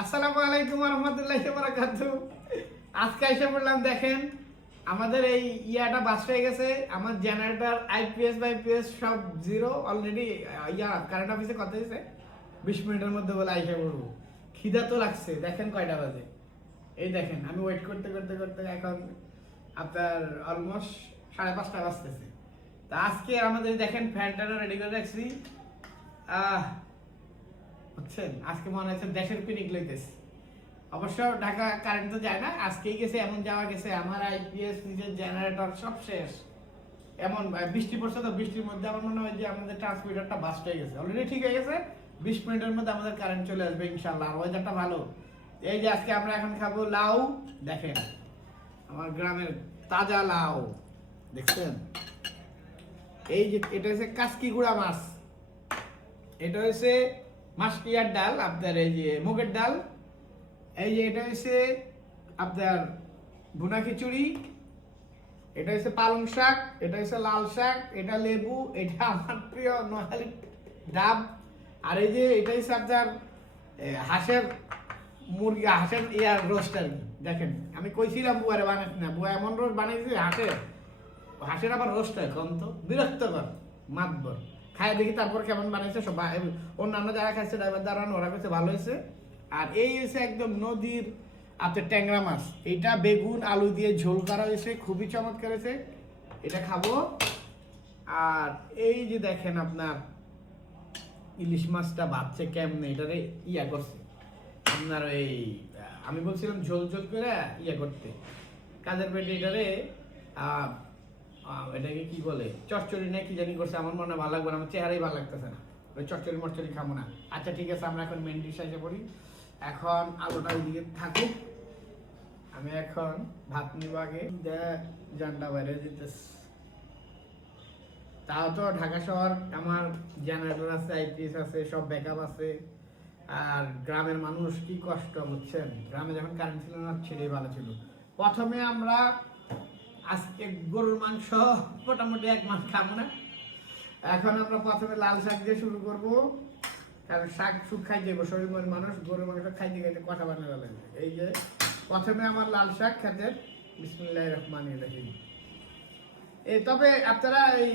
আসসালামু আলাইকুম ওয়া রাহমাতুল্লাহি ওয়া বারাকাতুহু। আজকে এসে বললাম দেখেন আমাদের এই ইয়াটা বাস্ট হয়ে গেছে। আমার জেনারেটর আইপিএস বাইপিএস সব জিরো অলরেডি। কারেন্ট অফিসে কথা হয়েছে 20 মিনিটের মধ্যে বলে আইসা পড়বো। খিদা তো লাগছে, দেখেন কয়টা বাজে। এই দেখেন আমি ওয়েট করতে করতে করতে এখন আপনার অলমোস্ট 5:30 বাজতেছে। তা আজকে আমাদের দেখেন ফ্যানটা রেডি করে রাখছি। বুঝছেন, আজকে মনে হচ্ছে দেশের পিনিক লইতেছে। অবশ্য ঢাকা কারেন্ট তো যায় না, আজকেই গেছে, এমন যাওয়া গেছে আমার আইপিএস নিজের জেনারেটর সব শেষ। এমন বৃষ্টি পড়ছে তো, বৃষ্টির মধ্যে আমার মনে হয় যে আমাদের ট্রান্সমিটারটা বাস্ট হয়ে গেছে। অলরেডি ঠিক হয়ে গেছে, 20 মিনিটের মধ্যে আমাদের কারেন্ট চলে আসবে ইনশাল্লাহ। আর ওয়েদারটা ভালো। এই যে আজকে আমরা এখন খাবো লাউ। দেখেন আমার গ্রামের তাজা লাউ, দেখছেন? এই যে এটা হচ্ছে কাসকি গুড়া মাছ, এটা হচ্ছে মাসকিয়ার ডাল, আপনার এই যে মুগের ডাল, এই যে এটা হচ্ছে আপনার ভুনা খিচুড়ি, এটা হচ্ছে পালং শাক, এটা হচ্ছে লাল শাক, এটা লেবু, এটা আমার প্রিয় নোয়াখালী ডাব, আর এই যে এটা হচ্ছে আপনার হাঁসের মুরগি, হাঁসের ইয়ার রোস্ট আর কি। দেখেন আমি কইছিলাম বুয়ারে বানাইছি না, বুয়া এমন রোস্ট বানাইছি হাঁসের আবার রোস্ট হয় কম, তো বিরক্তকর মাতবর। খাই দেখি তারপর কেমন বানাইছে। সব অন্যান্য যারা খাইছে ড্রাইভার দ্বারা ওরা কাছে ভালো হয়েছে। আর এই হচ্ছে একদম নদীর আপনার ট্যাংরা মাছ, এইটা বেগুন আলু দিয়ে ঝোল করা হয়েছে, খুবই চমৎকার হয়েছে, এটা খাবো। আর এই যে দেখেন আপনার ইলিশ মাছটা ভাবছে কেমনে, এটারে ইয়া করছে আপনার এই আমি বলছিলাম ঝোল ঝোল করে ইয়া করতে, কাজের পেটে এটারে এটাকে কি বলে চচ্চড়ি না কি জানি করছে। আমার মনে ভালো লাগবে না, আমার চেহারাই ভালো লাগতেছে না, ওই চচ্চড়ি মচ্চড়ি খাবো না। আচ্ছা ঠিক আছে, আমরা এখন মেন ডিশ এসে পড়ি। এখন আলুটা ওইদিকে থাকুক, আমি এখন ভাত নিব আগে। জানটা বাইরে দিতেছে, তাও তো ঢাকা শহর, আমার জেনারেটর আছে, আইপিএস আছে, সব ব্যাকআপ আছে। আর গ্রামের মানুষ কি কষ্ট, বুঝছেন? গ্রামে যখন কারেন্ট ছিল না সেটাই ভালো ছিল। প্রথমে আমরা আজকে গরুর মাংস মোটামুটি 1 মাস খাবো না। এখন আমরা প্রথমে লাল শাক দিয়ে শুরু করব, কারণ শাক সুখ খাই যাবো, শরীর মানুষ গরুর মাংস খাইতে খাইতে কথা বানিয়ে গেলেন। এই যে প্রথমে আমার লাল শাক খেতে, বিসমিল্লাহির রহমানির রহিম। তবে আপনারা এই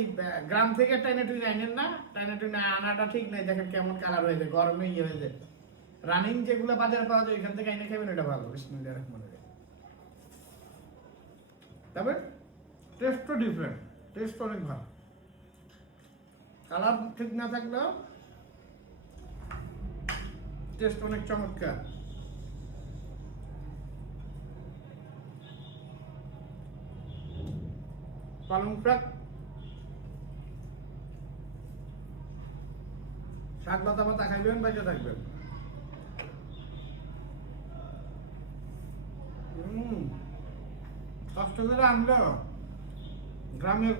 গ্রাম থেকে টাইনা টুইনা আনেন না, টাইনা টুইনা আনাটা ঠিক নাই। দেখেন কেমন কালার হয়ে যায়, গরমে ইয়ে হয়ে যায়। রানিং যেগুলো বাজারে পাওয়া যায় এখান থেকে আইনে খাবেন, এটা ভালো। বিসমিল্লাহির রহমানির রহিম। তবে টেস্টও ডিফারেন্ট, টেস্ট অনেক ভালো। কালার ঠিক না থাকলেও টেস্ট অনেক চমৎকার। পালং শাক লতা পাতা খাইবেন, বেঁচে থাকবেন। কষ্ট করে আনলেও গ্রামের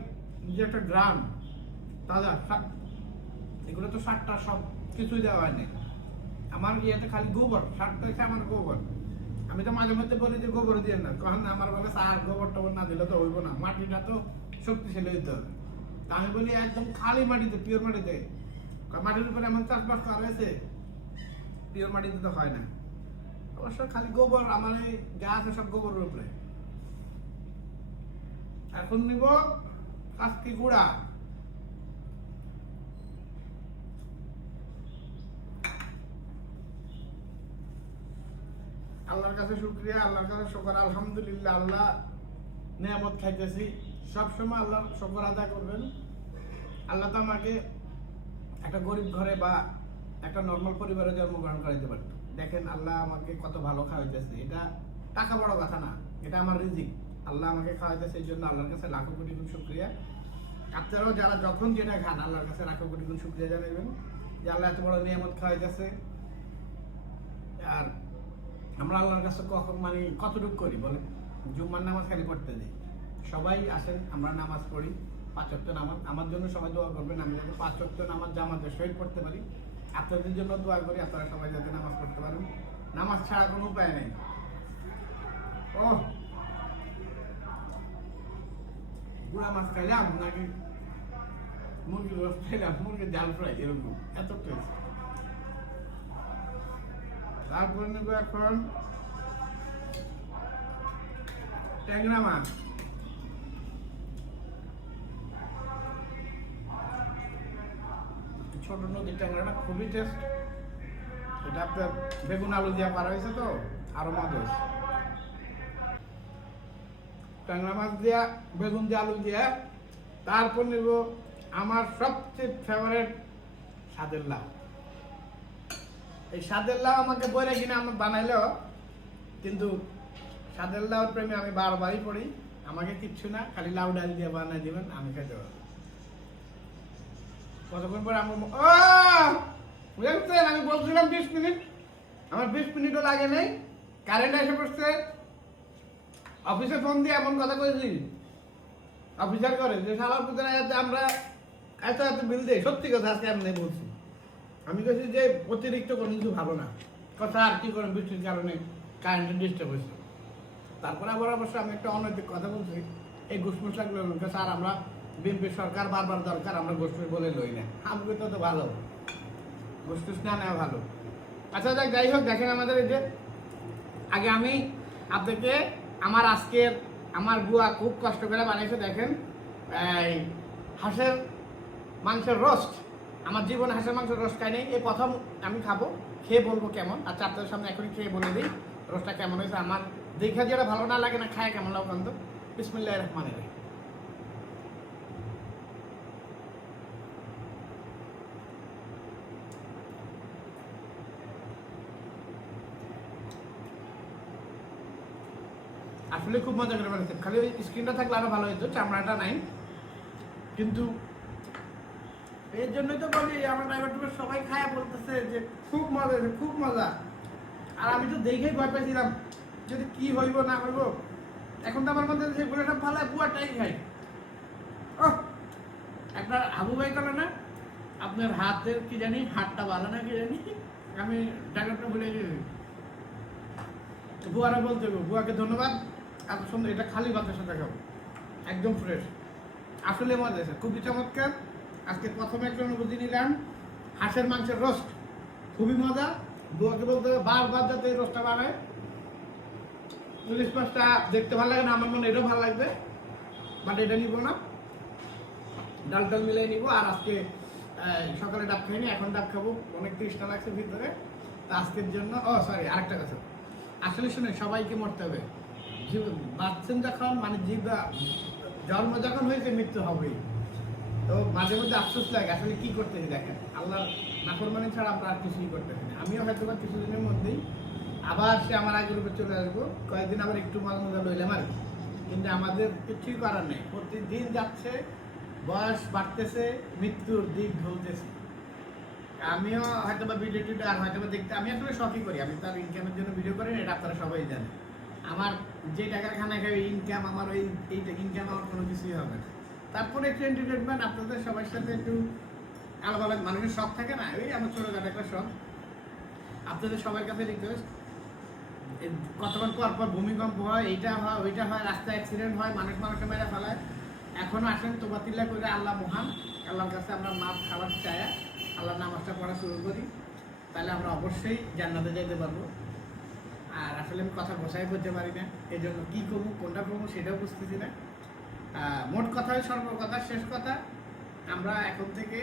যে একটা গ্রাম তাজা শাক, এগুলো তো শাকটা সব কিছুই দেওয়া হয়নি। আমার ইয়েতে খালি গোবর, শাকটা হচ্ছে আমার গোবর। আমি তো মাঝে মধ্যে বলি যে গোবর দিয়ে না, কারণ আমার বলে সার গোবর টোবর না দিলে তো হইব না, মাটিটা তো শক্তিশালী হইতে হবে। তা আমি বলি একদম খালি মাটিতে, পিওর মাটিতে, মাটির উপরে এমন চাষবাস করা হয়েছে, পিওর মাটিতে তো হয় না। অবশ্য খালি গোবর, আমার যা আছে সব গোবরের উপরে। এখন নিব কাসকি গুড়া। আল্লাহর কাছে শুকরিয়া, আল্লাহর কাছে শুকর, আলহামদুলিল্লাহ। আল্লাহ নিয়ামত খাইতেছি, সবসময় আল্লাহর শুকর আদায় করবেন। আল্লাহ তো আমাকে একটা গরিব ঘরে বা একটা নর্মাল পরিবারে জন্মগ্রহণ করাইতে পারত। দেখেন আল্লাহ আমাকে কত ভালো খাওয়াইতেছে, এটা টাকা বড় কথা না, এটা আমার রিজিক। আল্লাহ আমাকে খাওয়াইতেছে, এই জন্য আল্লাহর কাছে লাখো কোটি গুণ শুকরিয়া। আপনারাও যারা যখন যেটা খান আল্লাহর কাছে লাখো কোটি গুণ শুকরিয়া জানাবেন যে আল্লাহ এত বড় নিয়ামত খাওয়াইতেছে। আর আমরা আল্লাহর কাছে কখন মানে কতটুকু করি বলেন? জুম্মার নামাজ খালি পড়তে দিই, সবাই আসেন আমরা নামাজ পড়ি, 5 ওয়াক্ত নামাজ। আমার জন্য সবাই দোয়া করবেন, আমি যাতে 5 ওয়াক্ত নামাজ জামাতের সহিত পড়তে পারি। আপনাদের জন্য দোয়া করি, আপনারা সবাই যাতে নামাজ পড়তে পারেন। নামাজ ছাড়া কোনো উপায় নেই। ও গুড়া মাছ খাইলাম নাকি মুরগির রোস্ট খাইলাম, মুরগির জাল ফ্রাই, এরকম এত টেস্ট। তারপরে নেব এখন ট্যাংরা মাছ। ছোট নদীর ট্যাংরাটা খুবই টেস্ট। এটা আপনার বেগুন আলু দিয়ে পারা হয়েছে তো আরো মজা হয়েছে। ট্যাংরা মাছ দিয়া বেগুন দিয়ে আলু দিয়া। তারপর নেব আমার সবচেয়ে ফেভারিট স্বাদের লাউ। এই স্বাদের লাউ আমাকে বলে কিনা আমি বানাইলেও কিন্তু স্বাদের লাউর প্রেমে আমি বারবারই পড়ি। আমাকে কিচ্ছু না, খালি লাউ ডাল দিয়ে বানাই দিবেন, আমি খেতে পারবো। কতক্ষণ পরে আমার বুঝেছেন, আমি বলছিলাম 20 মিনিট, আমার 20 মিনিটও লাগে নাই। কারেন্ট এসে পড়ছে। অফিসে ফোন দিয়ে এমন কথা কয়েছি, অফিসার করে যে সালার পুজোর আমরা এত এত বিল দিই। সত্যি কথা আজকে এমনি বলছি। আমি বলছি যে অতিরিক্ত কোনো কিছু ভালো না। কথা আর কি করেন, বৃষ্টির কারণে কারেন্টের ডিস্টার্ব হয়েছে। তারপরে আবার অবশ্য আমি একটা অনৈতিক কথা বলছি, এই ঘুষমুস লাগলো স্যার আমরা বিএনপি সরকার বারবার দরকার, আমরা ঘুষমুস বলে লই না। আমাকে তো ভালো ঘুষটুস না নেওয়া ভালো। আচ্ছা যাই হোক, দেখেন আমাদের এই যে আগে আমি আপনাকে আমার বুয়া খুব কষ্ট করে বানাইছে। দেখেন এই হাঁসের মাংসের রোস্ট। আমার জীবনে হাঁসের মাংসের রোস্ট খাই নাই, এই প্রথম আমি খাবো, খেয়ে বলবো কেমন। আচ্ছা আপনাদের সামনে এখনই খেয়ে বলে দিই রোস্টটা কেমন হয়েছে। আমার দেখা যেটা ভালো না লাগে না, খায় কেমন লাগবে কিন্তু। বিসমিল্লাহির রহমানির রহিম। আসলে খুব মজা করে বানিয়েছে। খালি ওই স্ক্রিনটা থাকলে আরো ভালো হতো, চামড়াটা নাই। কিন্তু এর জন্যই তো বলি, আমার ড্রাইভার সবাই খায়া বলতেছে যে খুব মজা হয়েছে, খুব মজা। আর আমি তো দেখেই ভয় পাইছিলাম যদি কি হইব না হইব। এখন তো আমার মধ্যে সেগুলো সব ভালো পুয়াটাই খাই। ও একটা আবু ভাই করে না, আপনার হাতের কি জানি, হাতটা ভালো না কি জানি, আমি ড্রাইভারটা ভুলে গেছি। বুয়ারা বলতে হবে, বুয়াকে ধন্যবাদ। এত সুন্দর, এটা খালি ভাতের সাথে খাবো, একদম ফ্রেশ। আসলে মজা আছে, খুবই চমৎকার। আজকে প্রথমে একটা অনুভূতি নিলাম, হাঁসের মাংসের রোস্ট খুবই মজা। বুয়াকে বলতে হবে বারবার যাতে এই রোস্টটা বানায়। ইলিশ মাছটা দেখতে ভালো লাগে না, আমার মনে এটাও ভালো লাগবে, বাট এটা নিবো না, ডাল টাল মিলাই নিবো। আর আজকে সকালে ডাব খাইনি, এখন ডাব খাবো, অনেক তৃষ্ণা লাগছে ভিতরে। তা আজকের জন্য সরি আরেকটা কথা, আসলে শুনে সবাইকে মরতে হবে। বাচ্চেন যখন মানে জন্ম যখন হয়েছে মৃত্যু হবেই। তো মাঝে মধ্যে আফসোস লাগে আসলে কি করতেছি। দেখেন আল্লাহর নাফরমানি ছাড়া আমরা আর কিছুই করতেছি না। আমিও হয়তো বা কিছুদিনের মধ্যেই আবার সে আমার আগের উপর চলে আসবো, কয়েকদিন আবার একটু মাঝে মধ্যে লইলাম আর কি। কিন্তু আমাদের কিছুই করার নেই, প্রতিদিন যাচ্ছে, বয়স বাড়তেছে, মৃত্যুর দিক ঢলতেছে। আমিও হয়তো বা ভিডিও টিডিও আর হয়তো বা দেখতে, আমি আসলে শখই করি, আমি তার ইনকামের জন্য ভিডিও করি না, এটা আপনারা সবাই জানেন। আমার যে টাকার খানা খাই ইনকাম, আমার এইটা ইনকাম আমার কোনো কিছুই হবে না। তারপরে একটু এন্টারটেনমেন্ট, আপনাদের সবার সাথে একটু আলাদা আলাদা মানুষের শখ থাকে না, ওই আমার ছোটোখাটো একটা শখ। আপনাদের সবার কাছে রিকোয়েস্ট, কতক্ষণ পর পর ভূমিকম্প হয়, এইটা হয় ওইটা হয়, রাস্তায় অ্যাক্সিডেন্ট হয়, মানুষের মেরে ফেলায়। এখনো আসেন তোবাতিল্লা করে, আল্লাহ মহান, আল্লাহর কাছে আমরা মাপ খাবার চায়া আল্লাহর নামাজটা পড়া শুরু করি, তাহলে আমরা অবশ্যই জান্নাতে যেতে পারবো। আর আসলে আমি কথা বসাই করতে পারি না, এই জন্য কী করবো কোনটা করবো সেটাও বুঝতেছি না। মোট কথা, সর্বকথা শেষ কথা, আমরা এখন থেকে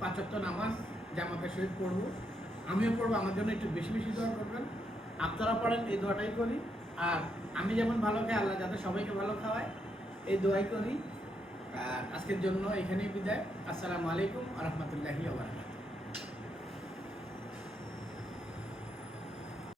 5 ওয়াক্ত নামাজ জামাতের সহিত পড়বো। আমিও পড়বো, আমার জন্য একটু বেশি বেশি দোয়া করবেন, আপনারা পড়েন, এই দোয়াটাই করি। আর আমি যেমন ভালো খাই, আল্লাহ যাতে সবাইকে ভালো খাওয়ায়, এই দোয়াই করি। আর আজকের জন্য এখানেই বিদায়। আসসালামু আলাইকুম ওয়া রাহমাতুল্লাহি ওয়া বারাকাতুহু।